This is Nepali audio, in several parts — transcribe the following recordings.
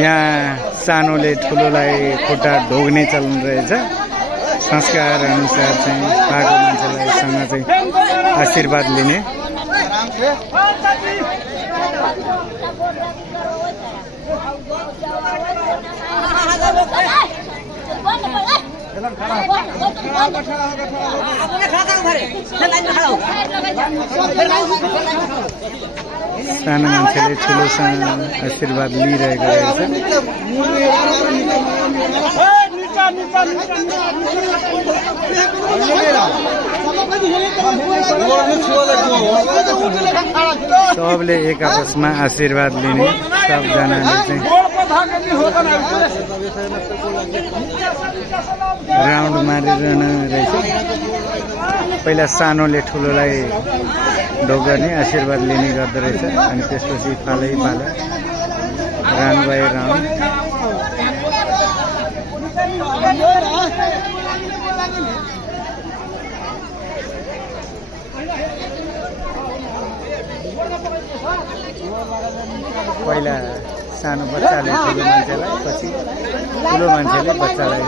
यहाँ सानोले ठुलोलाई खुट्टा ढोग्ने चलन रहेछ। संस्कार अनुसार चाहिँ पाएको मान्छेलाई सँग चाहिँ आशीर्वाद लिने। सानो मान्छेले ठुलोसँग आशीर्वाद लिइरहेको रहेछ। सबले एक आपसमा आशीर्वाद लिने, सबजनाले चाहिँ राउन्ड मारिरहन रहेछ। पहिला सानोले ठुलोलाई ढोग गर्ने आशीर्वाद लिने गर्दो रहेछ। अनि त्यसपछि पालै पाला राउन्ड बाई राउन्ड पहिला सानो बच्चाले ठुलो मान्छेलाई, पछि ठुलो मान्छेले बच्चालाई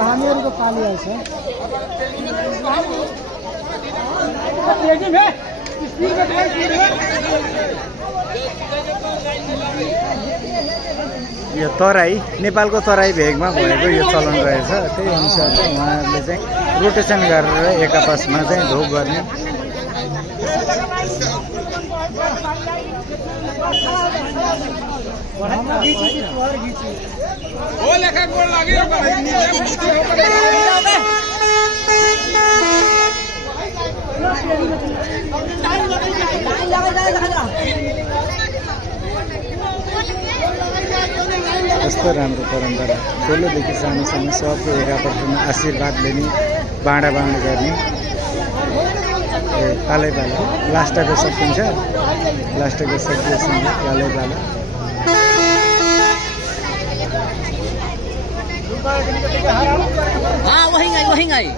हामीहरूको पाली आउँछ। यो तराई नेपालको तराई भेगमा भएको यो चलन रहेछ। त्यही अनुसार चाहिँ उहाँहरूले चाहिँ रोटेसन गरेर एक आपसमा चाहिँ ढोग गर्ने। कस्तो राम्रो परम्परा, ठुलोदेखि सानोसम्म सबको एकापट्टिमा आशीर्वाद लिने, बाँडाबाँड गर्ने। पालै पाला लास्टको सकिन्छ, लास्टको सकिएसँग पालै पाला वही गई